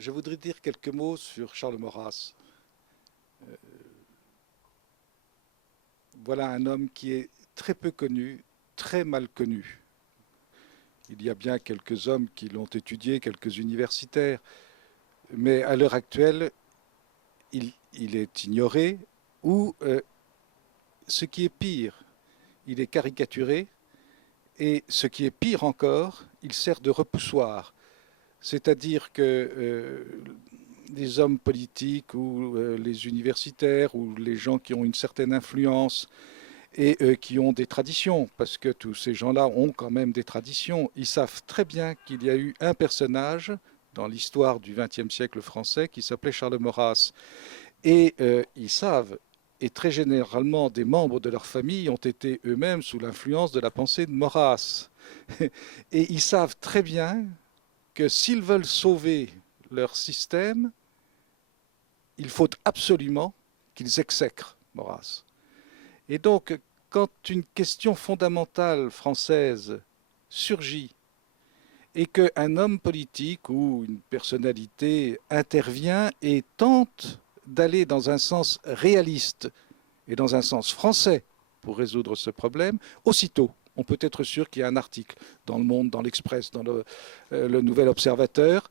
Je voudrais dire quelques mots sur Charles Maurras. Euh, Voilà un homme qui est très peu connu, très mal connu. Il y a bien quelques hommes qui l'ont étudié, quelques universitaires, mais à l'heure actuelle, il est ignoré ou, ce qui est pire, il est caricaturé et ce qui est pire encore, il sert de repoussoir. C'est-à-dire que les hommes politiques ou les universitaires ou les gens qui ont une certaine influence et qui ont des traditions, parce que tous ces gens-là ont quand même des traditions, ils savent très bien qu'il y a eu un personnage dans l'histoire du XXe siècle français qui s'appelait Charles Maurras. Et ils savent, et très généralement des membres de leur famille ont été eux-mêmes sous l'influence de la pensée de Maurras. Et ils savent très bien que s'ils veulent sauver leur système, il faut absolument qu'ils exècrent Maurras. Et donc, quand une question fondamentale française surgit et qu'un homme politique ou une personnalité intervient et tente d'aller dans un sens réaliste et dans un sens français pour résoudre ce problème, aussitôt, on peut être sûr qu'il y a un article dans Le Monde, dans l'Express, dans le Nouvel Observateur,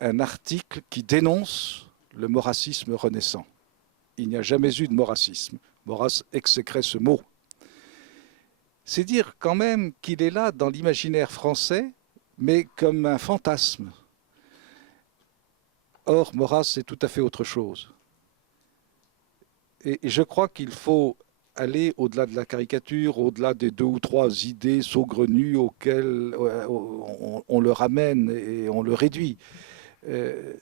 un article qui dénonce le maurassisme renaissant. Il n'y a jamais eu de maurassisme. Maurras exécrait ce mot. C'est dire quand même qu'il est là dans l'imaginaire français, mais comme un fantasme. Or, Maurras, c'est tout à fait autre chose. Et je crois qu'il faut aller au-delà de la caricature, au-delà des deux ou trois idées saugrenues auxquelles on le ramène et on le réduit. Euh,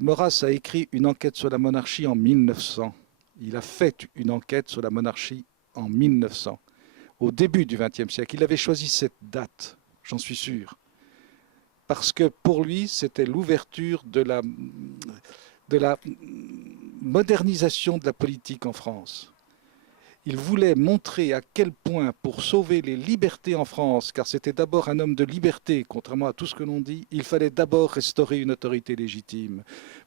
Maurras a écrit une enquête sur la monarchie en 1900. Il a fait une enquête sur la monarchie en 1900, au début du XXe siècle. Il avait choisi cette date, j'en suis sûr, parce que pour lui, c'était l'ouverture de la modernisation de la politique en France. Il voulait montrer à quel point, pour sauver les libertés en France, car c'était d'abord un homme de liberté, contrairement à tout ce que l'on dit, il fallait d'abord restaurer une autorité légitime.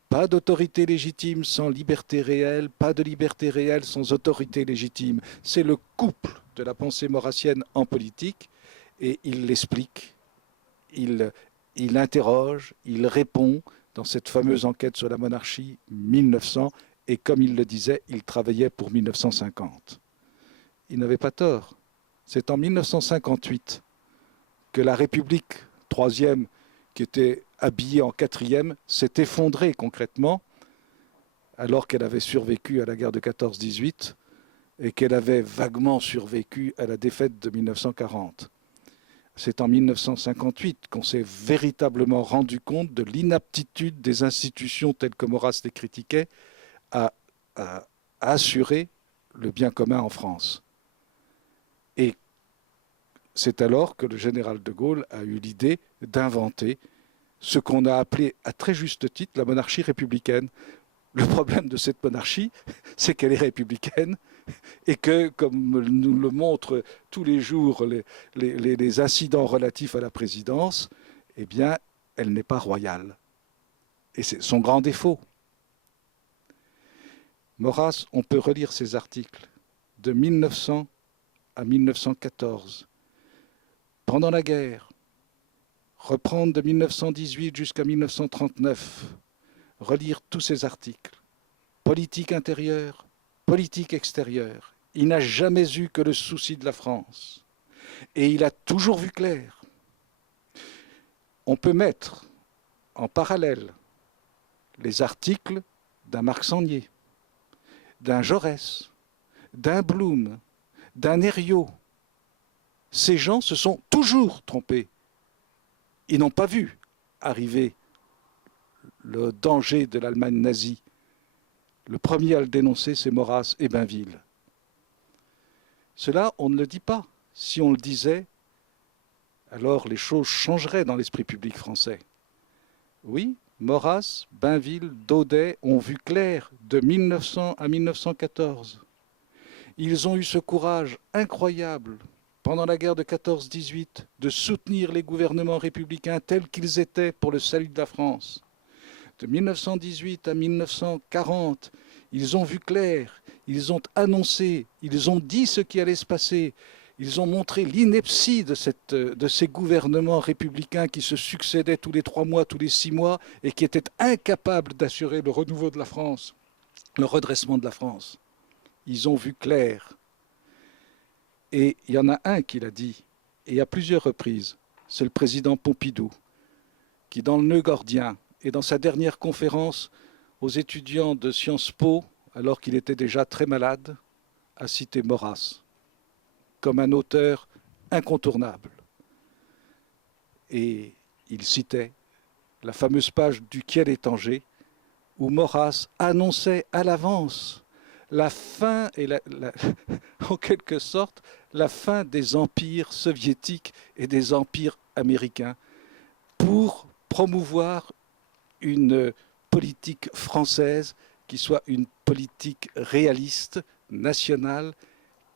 Pas d'autorité légitime sans liberté réelle, pas de liberté réelle sans autorité légitime. C'est le couple de la pensée maurassienne en politique, et il l'explique, il, il interroge, il répond dans cette fameuse enquête sur la monarchie 1900, et comme il le disait, il travaillait pour 1950. Il n'avait pas tort. C'est en 1958 que la République troisième, qui était habillée en quatrième, s'est effondrée concrètement, alors qu'elle avait survécu à la guerre de 14-18 et qu'elle avait vaguement survécu à la défaite de 1940. C'est en 1958 qu'on s'est véritablement rendu compte de l'inaptitude des institutions telles que Maurras les critiquait à, à assurer le bien commun en France. Et c'est alors que le général de Gaulle a eu l'idée d'inventer ce qu'on a appelé à très juste titre la monarchie républicaine. Le problème de cette monarchie, c'est qu'elle est républicaine et que, comme nous le montrent tous les jours les incidents relatifs à la présidence, eh bien, elle n'est pas royale. Et c'est son grand défaut. Maurras, on peut relire ses articles de 1900 à 1914, pendant la guerre, reprendre de 1918 jusqu'à 1939, relire tous ces articles. Politique intérieure, politique extérieure. Il n'a jamais eu que le souci de la France. Et il a toujours vu clair. On peut mettre en parallèle les articles d'un Marc Sangnier, d'un Jaurès, d'un Blum, d'un Herriot. Ces gens se sont toujours trompés. Ils n'ont pas vu arriver le danger de l'Allemagne nazie. Le premier à le dénoncer, c'est Maurras et Bainville. Cela, on ne le dit pas. Si on le disait, alors les choses changeraient dans l'esprit public français. Oui, Maurras, Bainville, Daudet ont vu clair de 1900 à 1914. Ils ont eu ce courage incroyable pendant la guerre de 14-18 de soutenir les gouvernements républicains tels qu'ils étaient pour le salut de la France, De 1918 à 1940, ils ont vu clair, ils ont annoncé, ils ont dit ce qui allait se passer. Ils ont montré l'ineptie de ces gouvernements républicains qui se succédaient tous les 3 mois, tous les 6 mois, et qui étaient incapables d'assurer le renouveau de la France, le redressement de la France. Ils ont vu clair. Et il y en a un qui l'a dit, et à plusieurs reprises, c'est le président Pompidou, qui dans le Nœud gordien et dans sa dernière conférence aux étudiants de Sciences Po, alors qu'il était déjà très malade, a cité Maurras comme un auteur incontournable. Et il citait la fameuse page du Kiel étranger où Maurras annonçait à l'avance la fin, en quelque sorte, la fin des empires soviétiques et des empires américains pour promouvoir une politique française qui soit une politique réaliste, nationale,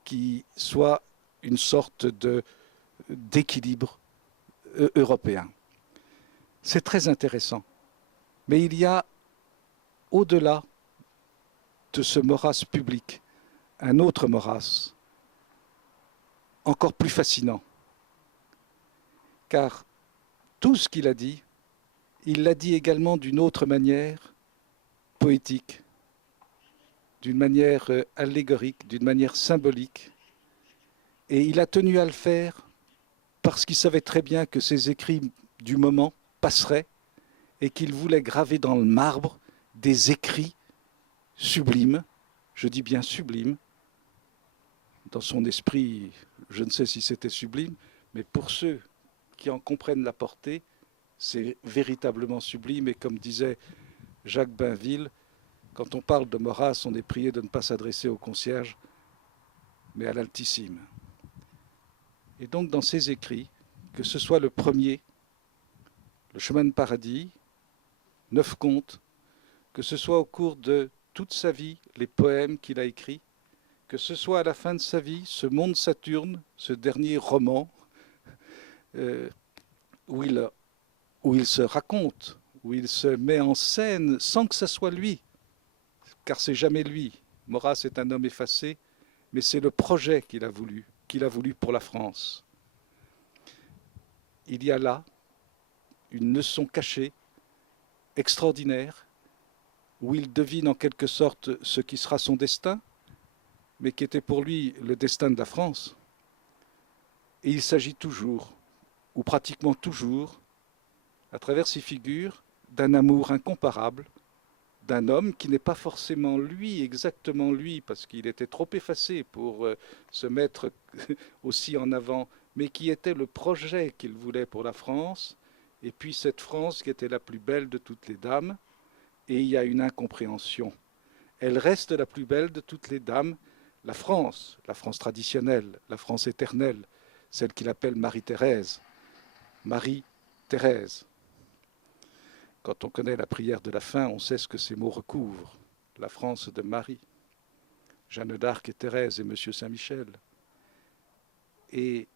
qui soit une sorte d'équilibre européen. C'est très intéressant. Mais il y a, au-delà de ce Maurras public, un autre Maurras, encore plus fascinant. Car tout ce qu'il a dit, il l'a dit également d'une autre manière poétique, d'une manière allégorique, d'une manière symbolique. Et il a tenu à le faire parce qu'il savait très bien que ses écrits du moment passeraient et qu'il voulait graver dans le marbre des écrits sublimes, je dis bien sublimes. Dans son esprit, je ne sais si c'était sublime, mais pour ceux qui en comprennent la portée, c'est véritablement sublime. Et comme disait Jacques Bainville, quand on parle de Maurras, on est prié de ne pas s'adresser au concierge, mais à l'Altissime. Et donc dans ses écrits, que ce soit le premier, Le chemin de paradis, 9 contes, que ce soit au cours de toute sa vie, les poèmes qu'il a écrits, que ce soit à la fin de sa vie, ce Monde Saturne, ce dernier roman, où il se raconte, où il se met en scène sans que ce soit lui, car c'est jamais lui. Maurras est un homme effacé, mais c'est le projet qu'il a voulu pour la France. Il y a là une leçon cachée, extraordinaire, où il devine en quelque sorte ce qui sera son destin, mais qui était pour lui le destin de la France. Et il s'agit toujours, ou pratiquement toujours, à travers ces figures, d'un amour incomparable, d'un homme qui n'est pas forcément lui, exactement lui, parce qu'il était trop effacé pour se mettre aussi en avant, mais qui était le projet qu'il voulait pour la France, et puis cette France qui était la plus belle de toutes les dames, et il y a une incompréhension. Elle reste la plus belle de toutes les dames, la France traditionnelle, la France éternelle, celle qu'il appelle Marie-Thérèse. Marie-Thérèse. Quand on connaît la prière de la fin, on sait ce que ces mots recouvrent. La France de Marie, Jeanne d'Arc et Thérèse et Monsieur Saint-Michel. Et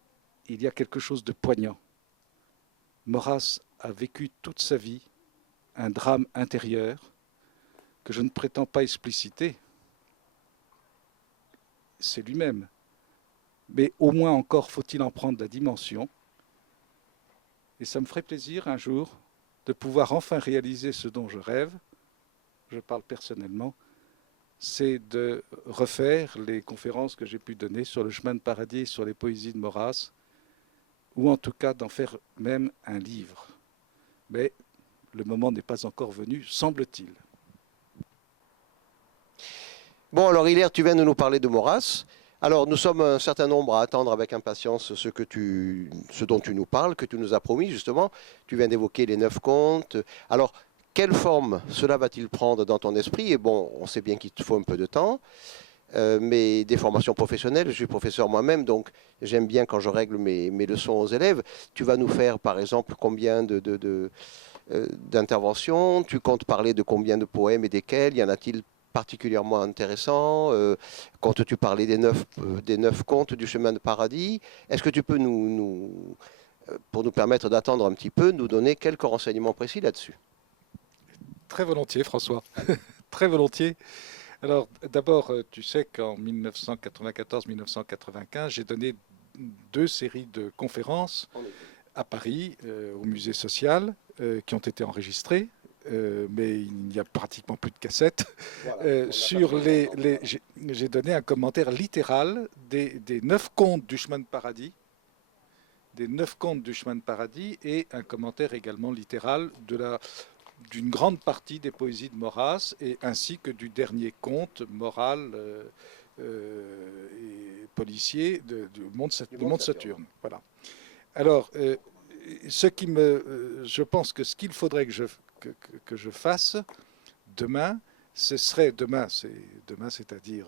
il y a quelque chose de poignant. Maurras a vécu toute sa vie un drame intérieur que je ne prétends pas expliciter. C'est lui-même. Mais au moins encore faut-il en prendre la dimension. Et ça me ferait plaisir un jour de pouvoir enfin réaliser ce dont je rêve, je parle personnellement, c'est de refaire les conférences que j'ai pu donner sur le chemin de paradis, sur les poésies de Maurras, ou en tout cas d'en faire même un livre. Mais le moment n'est pas encore venu, semble-t-il. Bon, alors Hilaire, tu viens de nous parler de Maurras. Alors, nous sommes un certain nombre à attendre avec impatience ce dont tu nous parles, que tu nous as promis, justement. Tu viens d'évoquer les 9 contes. Alors, quelle forme cela va-t-il prendre dans ton esprit? Et bon, on sait bien qu'il te faut un peu de temps, mais des formations professionnelles. Je suis professeur moi-même, donc j'aime bien quand je règle mes leçons aux élèves. Tu vas nous faire, par exemple, combien d'interventions? Tu comptes parler de combien de poèmes et desquels? Y en a-t-il particulièrement intéressant? Comptes-tu parler des 9 contes du chemin de paradis? Est-ce que tu peux pour nous permettre d'attendre un petit peu, nous donner quelques renseignements précis là-dessus? Très volontiers, François. Très volontiers. Alors, d'abord, tu sais qu'en 1994-1995, j'ai donné deux séries de conférences En effet. à Paris, au musée social, qui ont été enregistrées, mais il n'y a pratiquement plus de cassettes. Voilà, on n'a pas pu Sur les entendre. Voilà. j'ai donné un commentaire littéral des 9 contes du chemin de paradis, et un commentaire également littéral d'une grande partie des poésies de Maurras, et ainsi que du dernier conte moral et policier Du du monde monde Saturne. Saturne. Voilà. Alors, je pense que ce qu'il faudrait que je fasse demain, ce serait demain, c'est-à-dire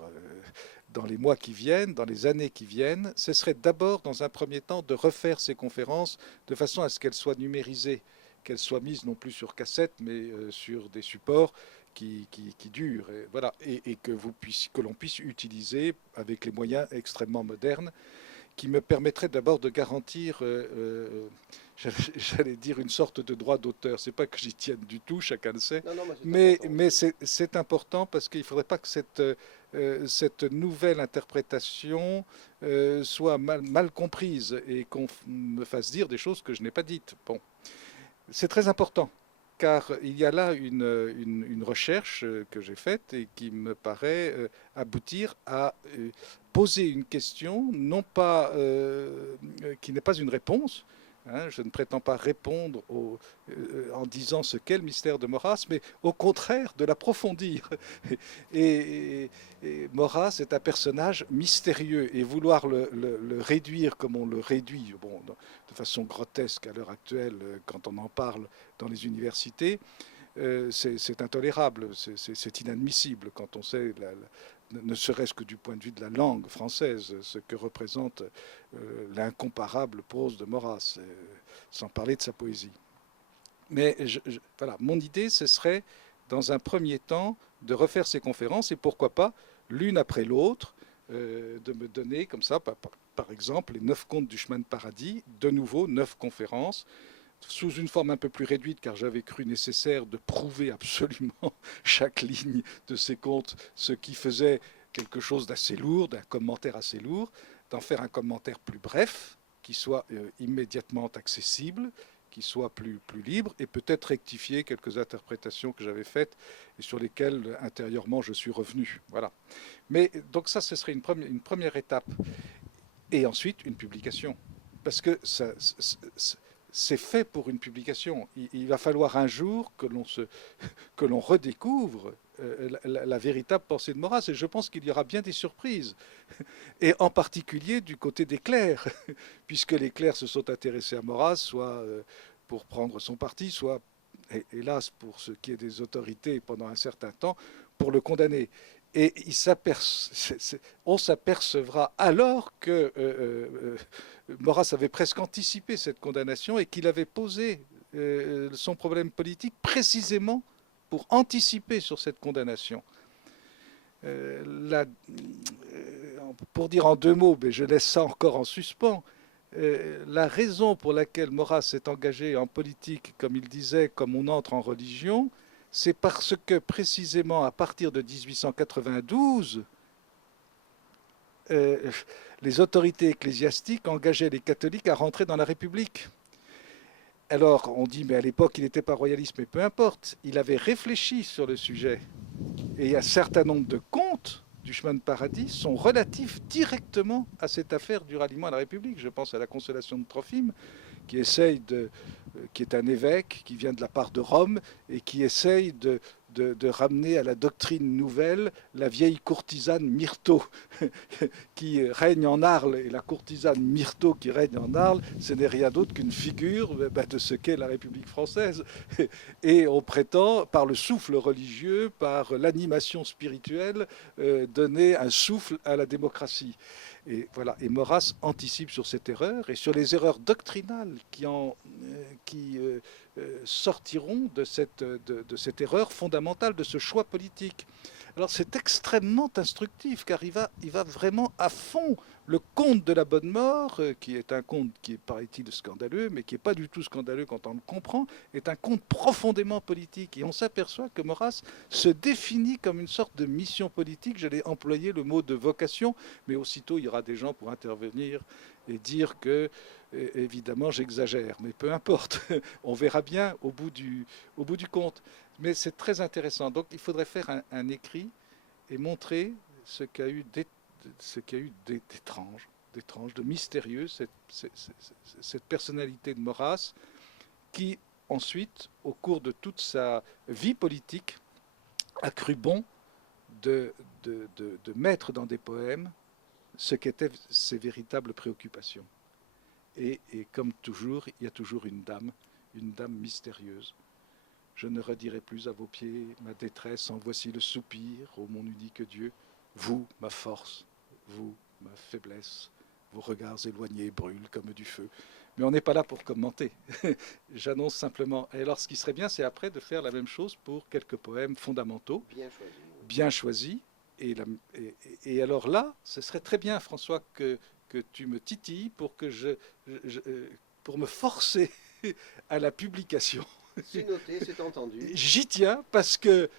dans les mois qui viennent, dans les années qui viennent, ce serait d'abord, dans un premier temps, de refaire ces conférences de façon à ce qu'elles soient numérisées, qu'elles soient mises non plus sur cassette, mais sur des supports qui durent, et, voilà, et que l'on puisse utiliser avec les moyens extrêmement modernes qui me permettrait d'abord de garantir, j'allais dire, une sorte de droit d'auteur. C'est pas que j'y tienne du tout, chacun le sait, Non, non, mais c'est important mais aussi. c'est important parce qu'il ne faudrait pas que cette nouvelle interprétation soit mal comprise et qu'on me fasse dire des choses que je n'ai pas dites. Bon, c'est très important, car il y a là une recherche que j'ai faite et qui me paraît aboutir à poser une question, non pas, qui n'est pas une réponse. Hein, je ne prétends pas répondre en disant ce qu'est le mystère de Maurras, mais au contraire de l'approfondir. Et, Maurras est un personnage mystérieux, et vouloir le réduire comme on le réduit, bon, de façon grotesque à l'heure actuelle, quand on en parle dans les universités, c'est intolérable, c'est inadmissible quand on sait, ne serait-ce que du point de vue de la langue française, ce que représente l'incomparable prose de Maurras, sans parler de sa poésie. Mais voilà, mon idée, ce serait, dans un premier temps, de refaire ces conférences, et pourquoi pas, l'une après l'autre, de me donner comme ça, par exemple, les 9 contes du chemin de paradis, de nouveau 9 conférences, sous une forme un peu plus réduite, car j'avais cru nécessaire de prouver absolument chaque ligne de ces contes, ce qui faisait quelque chose d'assez lourd, d'un commentaire assez lourd, d'en faire un commentaire plus bref, qui soit immédiatement accessible, qui soit plus libre, et peut-être rectifier quelques interprétations que j'avais faites et sur lesquelles intérieurement je suis revenu. Voilà. Mais donc ça, ce serait une première étape. Et ensuite, une publication. Parce que c'est fait pour une publication. Il va falloir un jour que l'on redécouvre la véritable pensée de Maurras. Et je pense qu'il y aura bien des surprises. Et en particulier du côté des clercs, puisque les clercs se sont intéressés à Maurras, soit pour prendre son parti, soit, hélas, pour ce qui est des autorités pendant un certain temps, pour le condamner. Et on s'apercevra alors que Maurras avait presque anticipé cette condamnation et qu'il avait posé son problème politique précisément pour anticiper sur cette condamnation. La, pour dire en 2 mots, mais je laisse ça encore en suspens, la raison pour laquelle Maurras s'est engagé en politique, comme il disait, comme on entre en religion, c'est parce que précisément à partir de 1892, euh, les autorités ecclésiastiques engageaient les catholiques à rentrer dans la République. Alors on dit, mais à l'époque il n'était pas royaliste, mais peu importe, il avait réfléchi sur le sujet. Et un certain nombre de contes du chemin de paradis sont relatifs directement à cette affaire du ralliement à la République. Je pense à la consolation de Trophime, qui essaye qui est un évêque qui vient de la part de Rome et qui essaye de ramener à la doctrine nouvelle la vieille courtisane Myrto qui règne en Arles. Et la courtisane Myrto qui règne en Arles, ce n'est rien d'autre qu'une figure de ce qu'est la République française. Et on prétend, par le souffle religieux, par l'animation spirituelle, donner un souffle à la démocratie. Et voilà. Et Maurras anticipe sur cette erreur et sur les erreurs doctrinales qui sortiront de cette erreur fondamentale, de ce choix politique. Alors c'est extrêmement instructif car il va vraiment à fond. Le conte de la bonne mort, qui est un conte qui est, paraît-il, scandaleux, mais qui n'est pas du tout scandaleux quand on le comprend, est un conte profondément politique. Et on s'aperçoit que Maurras se définit comme une sorte de mission politique. J'allais employer le mot de vocation, mais aussitôt il y aura des gens pour intervenir et dire que, évidemment, j'exagère. Mais peu importe, on verra bien au bout du compte. Mais c'est très intéressant. Donc il faudrait faire un écrit et montrer ce qu'il y a eu d'étrange, de mystérieux, cette personnalité de Maurras, qui ensuite, au cours de toute sa vie politique, a cru bon de mettre dans des poèmes ce qu'étaient ses véritables préoccupations. Et comme toujours, il y a toujours une dame mystérieuse. Je ne redirai plus à vos pieds ma détresse, en voici le soupir, ô mon unique Dieu. Vous, ma force, vous, ma faiblesse, vos regards éloignés brûlent comme du feu. Mais on n'est pas là pour commenter. J'annonce simplement. Et alors, ce qui serait bien, c'est après de faire la même chose pour quelques poèmes fondamentaux, Bien choisi. bien choisis. Et alors là, ce serait très bien, François, que tu me titilles pour que je pour me forcer à la publication. C'est noté, c'est entendu. J'y tiens parce que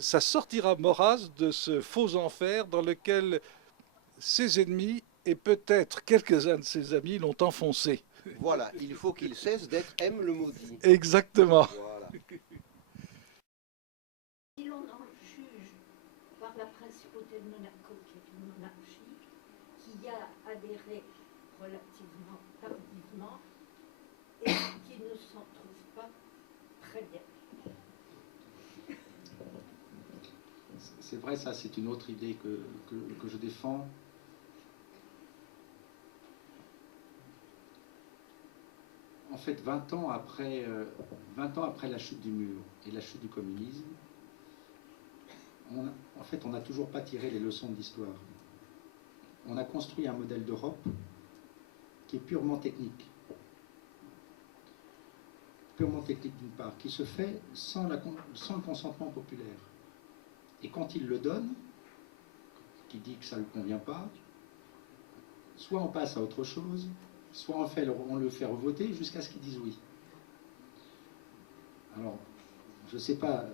ça sortira Maurras de ce faux enfer dans lequel ses ennemis et peut-être quelques-uns de ses amis l'ont enfoncé. Voilà, il faut qu'il cesse d'être M le maudit. Exactement. Voilà. Si l'on en juge par la principauté de Monaco, qui est une monarchie, qui a adhéré relativement tardivement et qui ne s'en trouve pas très bien. C'est vrai, ça c'est une autre idée que je défends. En fait, 20 ans après la chute du mur et la chute du communisme, on n'a toujours pas tiré les leçons de l'histoire. On a construit un modèle d'Europe qui est purement technique. Purement technique d'une part, qui se fait sans le consentement populaire. Et quand il le donne, qui dit que ça ne lui convient pas, soit on passe à autre chose, soit on le fait revoter jusqu'à ce qu'il dise oui. Alors, je ne sais pas